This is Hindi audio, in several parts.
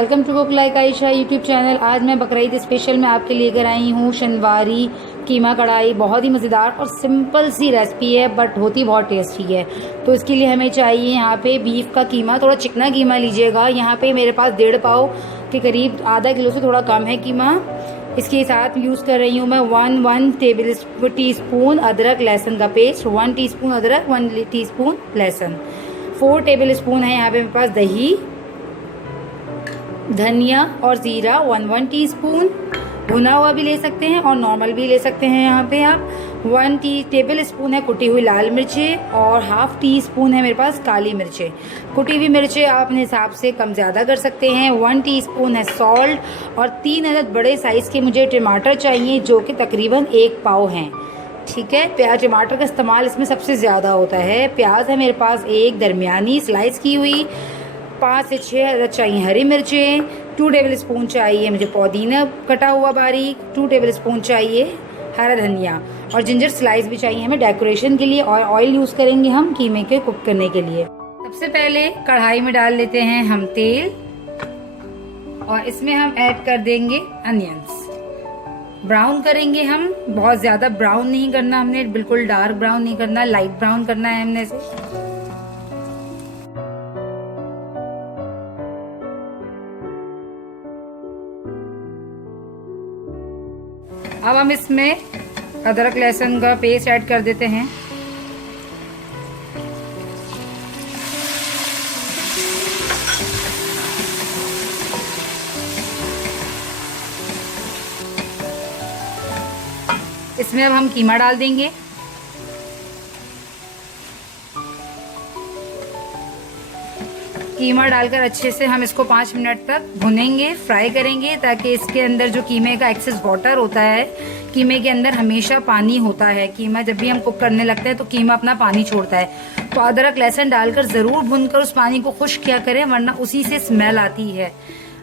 Welcome to cook like Ayesha YouTube channel. आज मैं बकरीद स्पेशल में आपके लिए लेकर आई हूँ शनवारी कीमा कढ़ाई। बहुत ही मज़ेदार और सिंपल सी रेसिपी है बट होती बहुत टेस्टी है। तो इसके लिए हमें चाहिए यहाँ पे बीफ का कीमा, थोड़ा चिकना कीमा लीजिएगा। यहाँ पे मेरे पास 1.5 पाव के करीब, आधा किलो से थोड़ा कम है कीमा। इसके साथ यूज़ कर रही हूँ मैं 1 टीस्पून अदरक लहसुन का पेस्ट, 1 टीस्पून अदरक, 1 टीस्पून लहसुन, 4 टेबल स्पून है यहाँ पे मेरे पास दही, धनिया और ज़ीरा 1 टीस्पून, भुना हुआ भी ले सकते हैं और नॉर्मल भी ले सकते हैं। यहाँ पे आप 1 टेबल स्पून है कुटी हुई लाल मिर्चें और ½ टीस्पून है मेरे पास काली मिर्चें। कुटी हुई मिर्चें आप अपने हिसाब से कम ज़्यादा कर सकते हैं। 1 टीस्पून है सॉल्ट और 3 अदद बड़े साइज़ के मुझे टमाटर चाहिए जो कि तकरीबन 1 पाव हैं। ठीक है, प्याज टमाटर का इस्तेमाल इसमें सबसे ज़्यादा होता है। प्याज है मेरे पास एक दरमियानी स्लाइस की हुई, 5 से 6 अदद चाहिए हरी मिर्चें, 2 टेबल स्पून चाहिए मुझे पुदीना कटा हुआ बारीक, 2 टेबल स्पून चाहिए हरा धनिया और जिंजर स्लाइस भी चाहिए हमें डेकोरेशन के लिए। और ऑयल यूज़ करेंगे हम कीमे के कुक करने के लिए। सबसे पहले कढ़ाई में डाल लेते हैं हम तेल और इसमें हम ऐड कर देंगे अनियंस। ब्राउन करेंगे हम, बहुत ज़्यादा ब्राउन नहीं करना हमने, बिल्कुल डार्क ब्राउन नहीं करना, लाइट ब्राउन करना है हमने इसे। अब हम इसमें अदरक लहसुन का पेस्ट ऐड कर देते हैं। इसमें अब हम कीमा डाल देंगे। कीमा डालकर अच्छे से हम इसको 5 मिनट तक भुनेंगे, फ्राई करेंगे ताकि इसके अंदर जो कीमे का एक्सेस वाटर होता है, कीमे के अंदर हमेशा पानी होता है। कीमा जब भी हम कुक करने लगते हैं तो कीमा अपना पानी छोड़ता है। तो अदरक लहसुन डालकर ज़रूर भुनकर उस पानी को खुश्क किया करें वरना उसी से स्मेल आती है।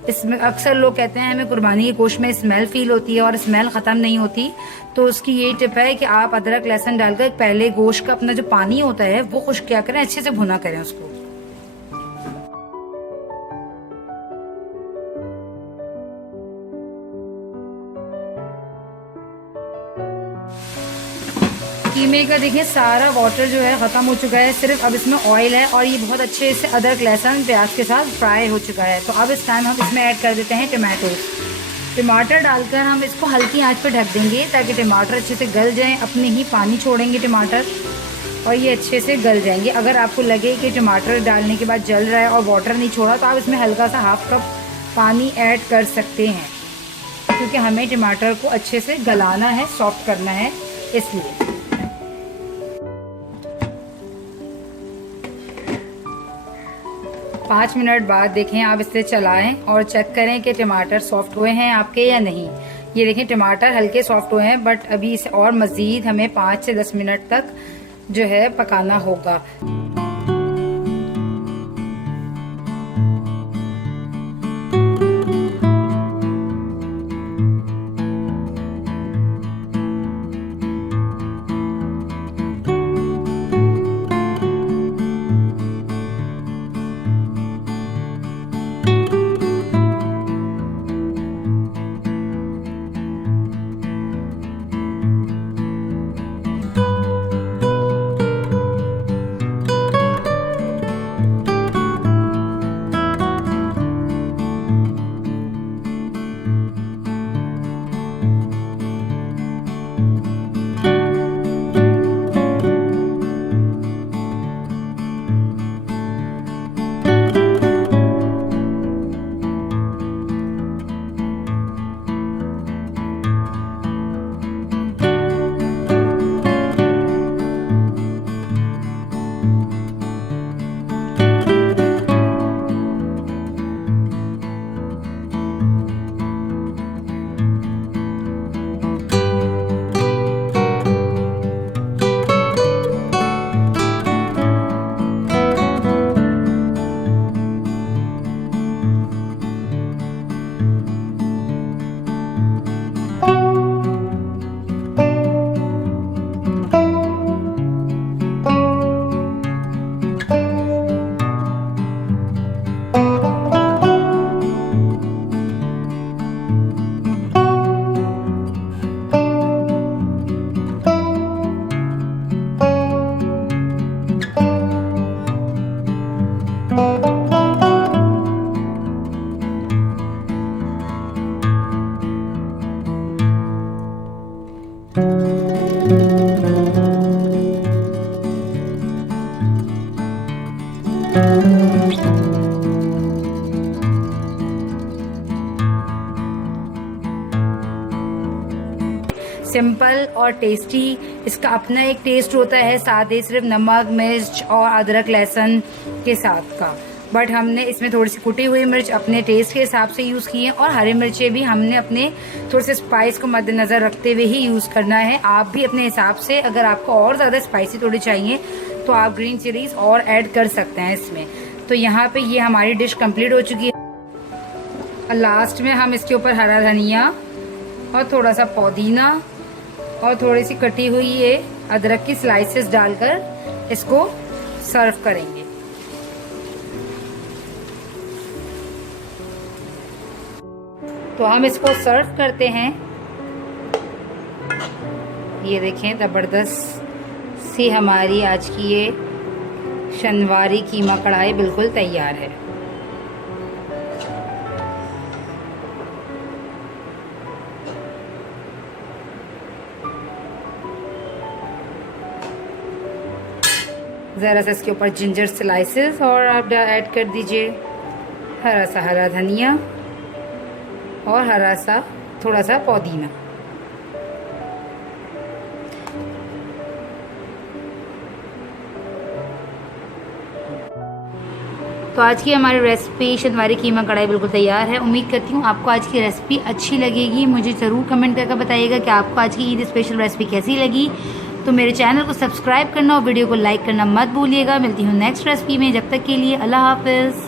इसमें अक्सर लोग कहते हैं हमें कुर्बानी के गोश्त में स्मेल फील होती है और स्मेल ख़त्म नहीं होती। तो उसकी ये टिप है कि आप अदरक लहसुन डालकर पहले गोश्त का अपना जो पानी होता है वो खुश्क किया करें, अच्छे से भुना करें उसको। कीमे का देखिए सारा वाटर जो है ख़त्म हो चुका है, सिर्फ अब इसमें ऑयल है और ये बहुत अच्छे से अदरक लहसुन प्याज के साथ फ्राई हो चुका है। तो अब इस टाइम हम इसमें ऐड कर देते हैं टमाटर डालकर हम इसको हल्की आंच पर ढक देंगे ताकि टमाटर अच्छे से गल जाएं, अपने ही पानी छोड़ेंगे टमाटर और ये अच्छे से गल जाएंगे। अगर आपको लगे कि टमाटर डालने के बाद जल रहा है और वाटर नहीं छोड़ा तो आप इसमें हल्का सा ½ कप पानी ऐड कर सकते हैं क्योंकि हमें टमाटर को अच्छे से गलाना है, सॉफ्ट करना है इसलिए। 5 मिनट बाद देखें आप इसे चलाएं और चेक करें कि टमाटर सॉफ्ट हुए हैं आपके या नहीं। ये देखें टमाटर हल्के सॉफ्ट हुए हैं बट अभी इसे और मज़ीद हमें 5 से 10 मिनट तक जो है पकाना होगा। सिंपल और टेस्टी, इसका अपना एक टेस्ट होता है, सादे सिर्फ नमक मिर्च और अदरक लहसुन के साथ का, बट हमने इसमें थोड़ी सी कुटी हुई मिर्च अपने टेस्ट के हिसाब से यूज़ की है, और हरी मिर्चें भी हमने अपने थोड़े से स्पाइस को मद्देनज़र रखते हुए ही यूज़ करना है। आप भी अपने हिसाब से, अगर आपको और ज़्यादा स्पाइसी थोड़ी चाहिए तो आप ग्रीन चिलीज और ऐड कर सकते हैं इसमें। तो यहाँ पे ये हमारी डिश कंप्लीट हो चुकी है। और लास्ट में हम इसके ऊपर हरा धनिया और थोड़ा सा पुदीना और थोड़ी सी कटी हुई ये अदरक की स्लाइसेस डालकर इसको सर्व करेंगे। तो हम इसको सर्व करते हैं। ये देखें, ज़बरदस्त सी हमारी आज की ये शनवारी कीमा कढ़ाई बिल्कुल तैयार है। ज़रा सा इसके ऊपर जिंजर स्लाइसेस और आप ऐड कर दीजिए हरा सा हरा धनिया और हरा सा थोड़ा सा पुदीना। तो आज की हमारी रेसिपी शनवारी कीमा कढ़ाई बिल्कुल तैयार है। उम्मीद करती हूँ आपको आज की रेसिपी अच्छी लगेगी। मुझे ज़रूर कमेंट करके बताइएगा कि आपको आज की ईद स्पेशल रेसिपी कैसी लगी। तो मेरे चैनल को सब्सक्राइब करना और वीडियो को लाइक करना मत भूलिएगा। मिलती हूँ नेक्स्ट रेसिपी में, जब तक के लिए अल्लाह हाफिज़।